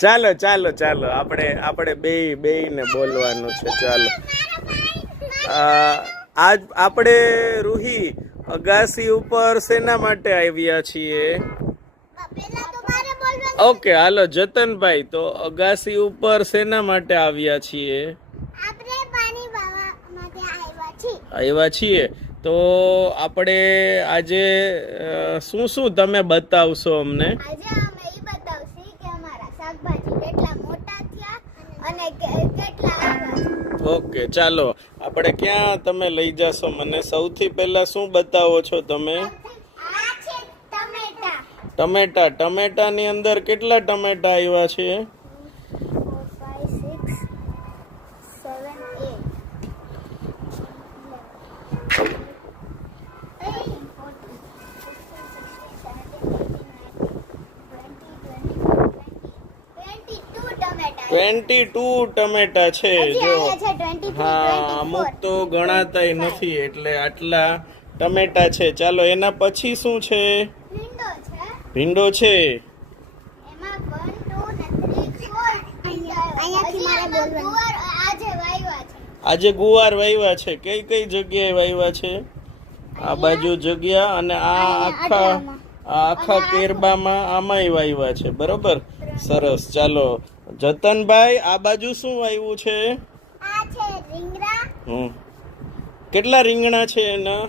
ચાલો ચાલો ચાલો. આપણે આપણે બે બે ને બોલવાનું છે. ચાલો. આજ આપણે રૂહી અગાસી ઉપર શેના માટે આવ્યા છીએ. ઓકે, હાલો, જતનભાઈ, તો અગાસી ઉપર શેના માટે આવ્યા છીએ. આવ્યા છીએ. તો આપણે આજે શું શું તમે બતાવશો અમને? આજે અમે એ બતાવશી કે અમારા શાકભાજી કેટલા મોટા થયા અને કે- કેટલા આવ્યા ઓકે ચાલો. આપણે ક્યાં તમે લઈ જશો? મને સૌથી પહેલા શું બતાવો છો તમે? ટમેટા. ટમેટાની અંદર કેટલા ટમેટા આવ્યા છે? ટ્વેન્ટી ટુ ટમેટા છે જો. અહીંયા છે 23, હા અમુક તો ગણાતાય નથી એટલે આટલા ટમેટા છે. ચાલો એના પછી શું છે? ભીંડો છે. આજે છે. આજે ગુવાર વાવ્યા છે. કઈ કઈ જગ્યાએ વાવ્યા છે? આ બાજુ જગ્યા અને આ આખા આ આખા કેરબામાં આમાંય વાવ્યા છે. બરોબર. સરસ. ચાલો જતનભાઈ આ બાજુ શું આવ્યું છે? આ છે રીંગણા. હમ. કેટલા રીંગણા છે એના?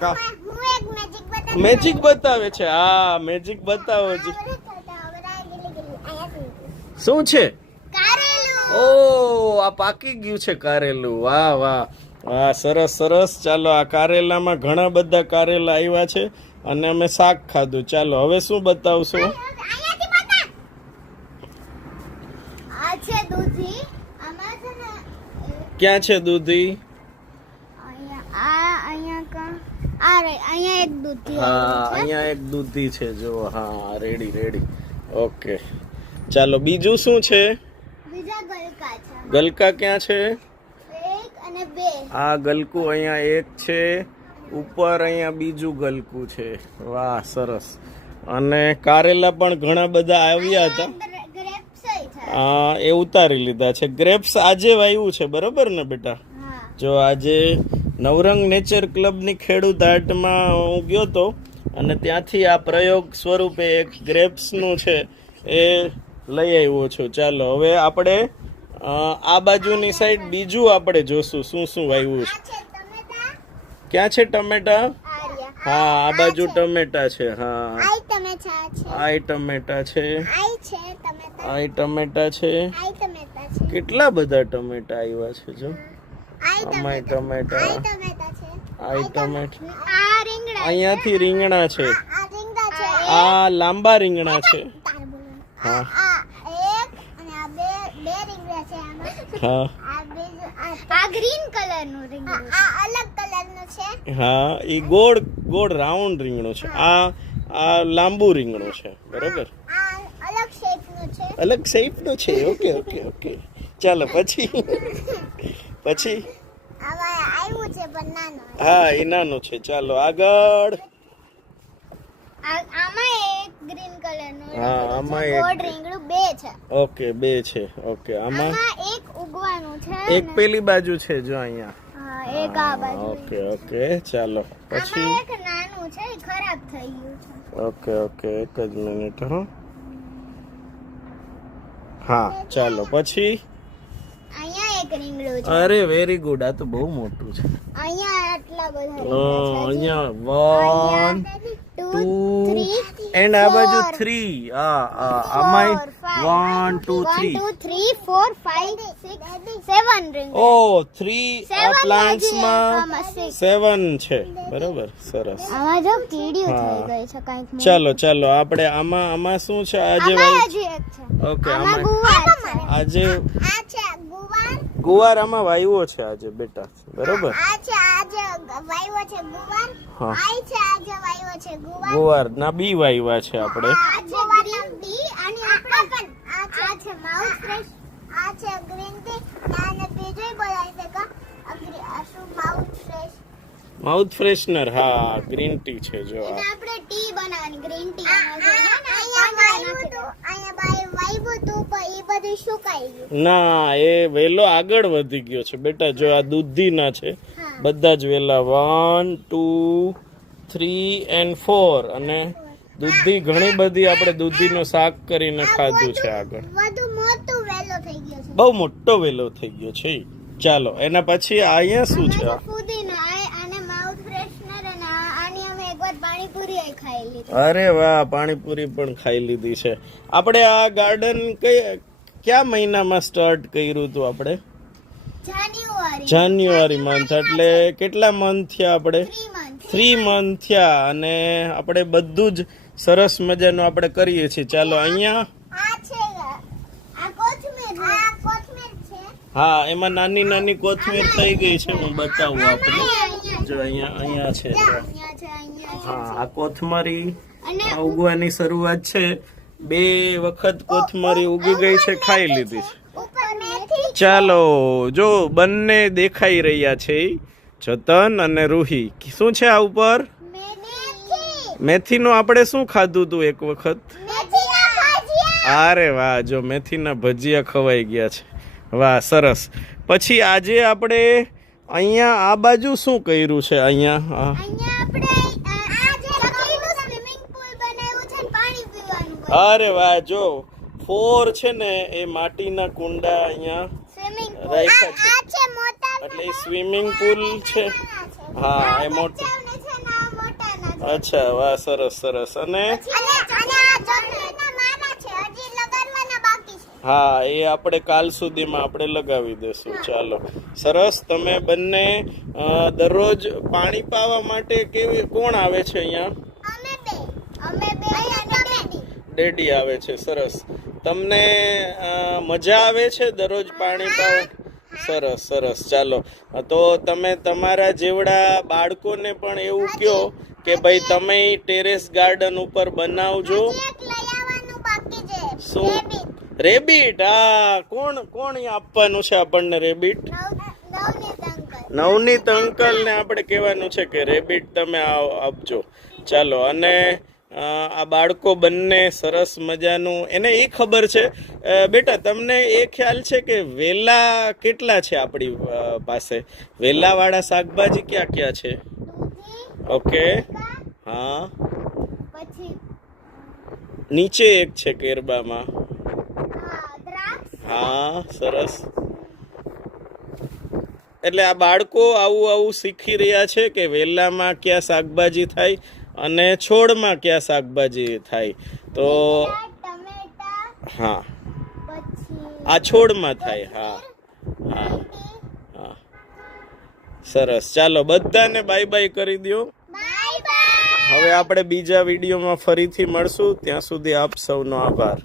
કા- મેજિક બતાવે. છે. હા મેજિક બતાવો છે. શું છે? ઓ આ પાકી ગયું છે કારેલું. વાહ વાહ. વાહ સરસ સરસ. ચાલો આ કારેલામાં ઘણા બધા કારેલા આવ્યા છે. અને અમે શાક ખાધું. ચાલો હવે શું બતાવશો? ક્યાં છે દૂધી? અહીંયા એક દૂધી છે. જો હા રેડી રેડી. ઓકે. ચાલો બીજું શું છે. ગલકા ક્યાં છે? એક અને બે. આ ગલકું અહીંયા એક છે. ઉપર અહીંયા બીજું ગલકું છે. વાહ સરસ. અને કારેલા પણ ઘણા બધા આવ્યા હતા. એ ઉતારી લીધા છે. ગ્રેપ્સ આજે વાવ્યું છે બરોબર ને બેટા? જો આજે નવરંગ નેચર ક્લબની ખેડૂત હાટમાં હું ગયો તો અને ત્યાંથી આ પ્રયોગ સ્વરૂપે એક ગ્રેપ્સનું છે એ લઈ આવ્યો છું. ચાલો હવે આપણે આ બાજુની સાઈડ બીજું આપણે જોશું શું શું વાવ્યું છે ક્યાં છે ટમેટા? હા આ બાજુ ટમેટા છે હા. આઈ ટમેટા છે. આઈ ટમેટા છે. કેટલા બધા ટમેટા આવ્યા છે જો? આમાં ટમેટા. આઈ ટમેટા અહીંયાથી રીંગણા છે. આ લાંબા રીંગણા છે. હા. હા. આ ગ્રીન કલરનું રીંગણું આ અલગ કલરનું છે? હા એ ગોળ ગોળ રાઉન્ડ રીંગણું છે. આ આ લાંબુ રીંગણું છે. બરાબર? આ અલગ શેપનું છે. અલગ શેપનું છે. Okay okay okay. ચાલો પછી? પછી? આવ્યું છે પણ નાનું. હા એ નાનો છે. ચાલો આગળ. આમાં એક ગ્રીન કલરનું હા, આમાં એક- ગોળ રીંગણું બે છે. ઓકે બે છે. ઓકે આમાં ઉગવાનું છે એક પેલી બાજુ છે જો અહીંયા. એક આ બાજુ. ઓકે ઓકે ચાલો. પછી? એક નાનું છે એ ખરાબ થઈ ગયું છે. ઓકે ઓકે એક જ મિનિટ હો. હા ચાલો પછી? અહીંયા એક રીંગણું છે. અરે વેરી ગુડ આ તો બહુ મોટું છે. અહીંયા આટલા બધા છે. અહીંયા one two two three and આ બાજુ four. આ આ હા આમાંય one two three two three four five six seven રીંગણા ઓ થ્રી Seven પ્લાન્ટ્સમાં આમાં six. સેવન છે. બરોબર સરસ. આમાં જો કીડી. થઈ ગઈ છે કાંઈક ચાલો ચાલો આપણે આમાં આમાં શું છે? આજે ઓકે આમાં આજે આ છે ગુવાર. ગુવાર આમાં વાયવો છે આજે બેટા. બરોબર? આ છે આજે વાયવો છે ગુવાર. હા. આ છે આજે વાયવો છે ગુવાર. ગુવાર ના બી વાયવા છે આપણે આ છે ગ્રીન ટી અને આપણે પણ આ છે માઉસ માઉથ ફ્રેશ આ છે ગ્રીન ટી અને બીજું બોલાવી દે કા? આ ગ્રી- આ શું માઉથ ફ્રેશ માઉથ ફ્રેશનર હા ગ્રીન ટી છે જો આ. આપણે ટી બનાવવાની ગ્રીન ટી ના એ વેલો આગળ વધી ગયો છે. બેટા જો આ દૂધીના છે બધા જ વેલા one two three and four અને દૂધી ઘણી બધી આપણે દૂધીનું શાક કરીને ખાધું છે આગળ. વધુ મોટું વેલો થઈ ગયો છે. બહુ મોટો વેલો થઈ ગયો છે. ચાલો એના પછી અહીંયા શું છે? અરે વાહ પાણીપુરી પણ ખાઈ લીધી છે. આપણે આ ગાર્ડન કઈ કયા મહિનામાં સ્ટાર્ટ કર્યું હતું આપણે? જાન્યુઆરી. મંથ એટલે કેટલા મંથ થયા આપણે? થ્રી મંથ થયા અને આપણે બધું જ સરસ મજાનું આપણે કરીએ છીએ. ચાલો અહીંયા. આ છે આ કોથમીર આ કોથમીર છે. હા એમાં નાની નાની કોથમીર થઈ ગઈ છે. હું બતાવું આપણે જો અહીંયા અહીંયા છે. હા આ કોથમરી આ ઉગવાની શરૂઆત છે. બે વખત કોથમરી ઉગી ગઈ છે ખાઈ લીધી છે. ચાલો જો બંને દેખાઈ રહ્યા છે. જતન અને રૂહી. શું છે આ ઉપર? મેથીનું આપણે શું ખાધું તું એક વખત? અરે વાહ જો મેથીના ભજીયા ખવાઈ ગયા છે. વાહ સરસ. પછી આજે આપણે અહીંયા આ બાજુ શું કર્યું છે અહીંયા? અરે વાહ જો ફોર છે ને એ માટીના કુંડા અહીંયા રાખ્યા છે. એટલે સ્વિમિંગ પુલ છે. હા એ મોટું બચ્ચાઓને છે ને આ મોટાના છે. અચ્છા વાહ સરસ સરસ. અને? અને અને આ ચોકલેટના નાના છે હજી લગાડવાના બાકી છે. હા એ આપણે કાલ સુધીમાં આપણે લગાવી દેશું ચાલો. સરસ તમે બંને અ, દરરોજ પાણી પાવા માટે કેવી કોણ આવે છે અહીંયા? અમે બે અમે બે અને ડેડી. ડેડી આવે છે સરસ. તમને મજા આવે છે દરરોજ પાણી પાવા? સરસ સરસ. ચાલો. તો તમે તમારા જેવડા બાળકોને પણ એવું કહો કે ભાઈ તમે ટેરેસ ગાર્ડન ઉપર બનાવજો. શું? રેબિટ. હા કોણ કોણ આપવાનું છે આપણને રેબિટ? નવ નવનીત અંકલ. ને આપણે કહેવાનું છે કે રેબિટ તમે આવ- આપજો. ચાલો અને આ બાળકો બંને સરસ મજાનું, એને એ ખબર છે. બેટા, તમને એ ખ્યાલ છે કે વેલા કેટલા છે આપણી પાસે? વેલાવાળા શાકભાજી ક્યાં ક્યાં છે? ઓકે. હા. નીચે એક છે કેરબામાં. હા, સરસ. એટલે આ બાળકો આવું આવું શીખી રહ્યા છે કે વેલામાં ક્યાં શાકભાજી થાય? અને છોડમાં ક્યાં શાકભાજી થાય? તો હા. આ છોડમાં થાય હા. હા. હા. સરસ. ચાલો બધાને બાય બાય કરી દો હવે આપણે બીજા વિડીયોમાં ફરીથી મળશું. ત્યાં સુધી આપ સૌનો આભાર.